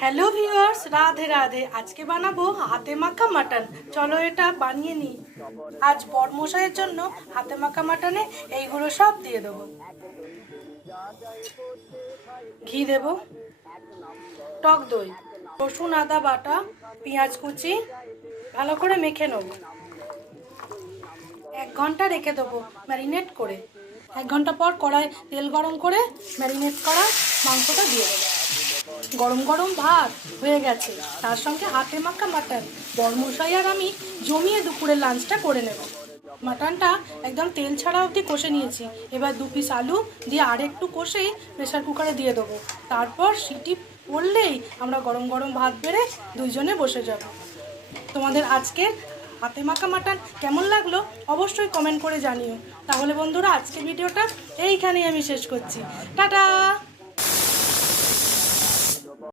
Hello viewers, Radhe Radhe. আজকে বানাবো হাতে মাখা মাটন। চলো এটা বানিয়ে নিই। আজ বরমশাইয়ের জন্য হাতে মাখা মাটনে এইগুলো সব দিয়ে দেবো। ঘি দেব, টক দই, রসুন আদা বাটা, পেঁয়াজ কুচি, ভালো করে মেখে নেব। 1 ঘন্টা রেখে দেবো ম্যারিনেট করে। 1 ঘন্টা পর কড়াই তেল গরম করে ম্যারিনেট করা মাংসটা দিয়ে দেবো। গরম গরম ভাত হয়ে গেছে, তার সঙ্গে হাতে মাখা মাটন। বরমশাই আর আমি জমিয়ে দুপুরের লাঞ্চটা করে নেব। মাটনটা একদম তেল ছাড়া অবধি কষে নিয়েছি। এবার 2 পিস আলু দিয়ে আরেকটু কষেই প্রেসার কুকারে দিয়ে দেবো। তারপর সিটি পড়লেই আমরা গরম গরম ভাত বেড়ে দুইজনে বসে যাব। তোমাদের আজকের হাতে মাখা মাটন কেমন লাগলো অবশ্যই কমেন্ট করে জানিও। তাহলে বন্ধুরা, আজকের ভিডিওটা এইখানেই আমি শেষ করছি। টাটা।